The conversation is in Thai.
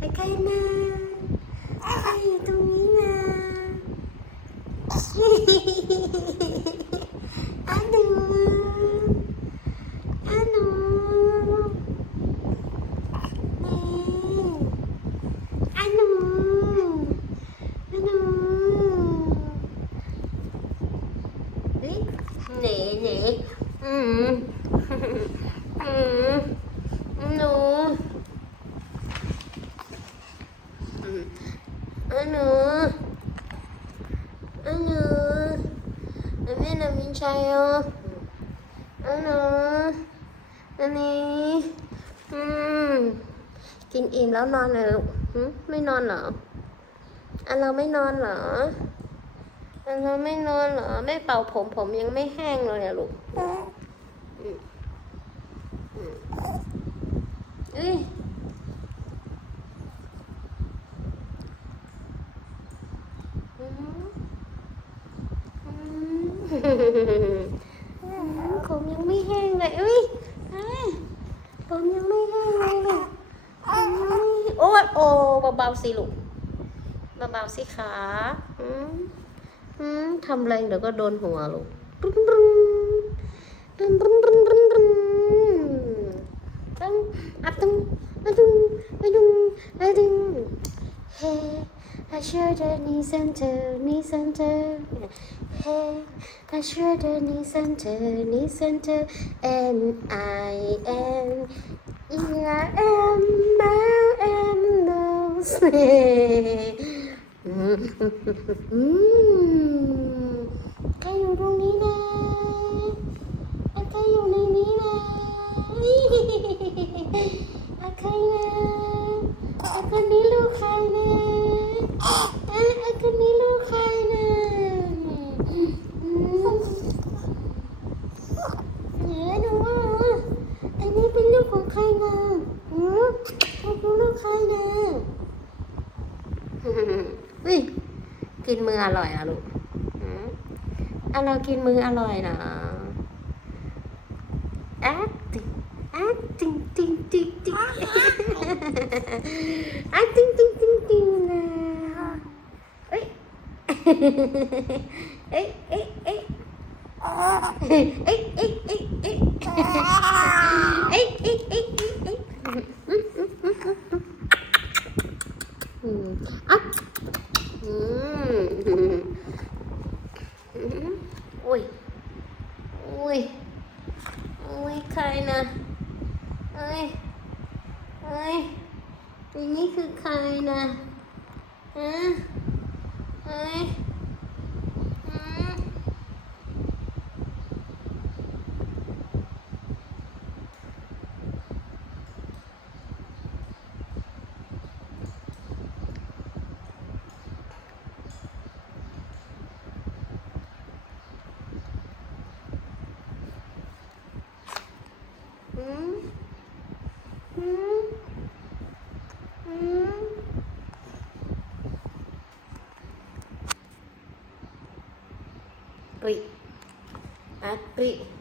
Ay, kaya na. Ay, tumina. ano? Ano? Ano? Ano? Eh? Nee, nee. Mm. mm. No. นูอันหนูอันนี้นามินชัยอะอันหนูอันนี้อืมกินอิ่มแล้วนอนเลยลูกไม่นอนเหรออันเราไม่นอนเหรออันเราไม่นอนเหรอไม่เป่าผมผมยังไม่แห้งเลยลูกอืมอืมเอ้ย อืมอืม ผมยังไม่แห้งเลยอุ้ยผมยังไม่แห้งเลยลูกผมยังไม่โอ้ยโอ้เบาๆสิลูกเบาๆสิขาอืมอืมทำแรงเดี๋ยวก็โดนหัวลูกปรึ้งปรึ้งปรึ้งปรึ้งปรึ้งปรึ้งปรึ้งตึ้งอับตึ้งอะดึงอะดึงอะดึงเฮ้ I shouldn't knee center, knee center. Hey, I shouldn't knee center, knee center. And I am, yeah, am, I am ใครนะอืออยกรู้ลูกใครนะอุ้ยกินมืออร่อยอะลูกอือเรากินมืออร่อยนะแอคติแอคติงติงติงติงแอคติงติงติงติงนะเฮ้ยเอ้ยเอ้ยเอ้ยเอ้ยเอ้ย อ้ยโอ้ยใครนะเอ้ยเอ้ยอันนี้คือใครนะฮะเอ้ย 对，啊对。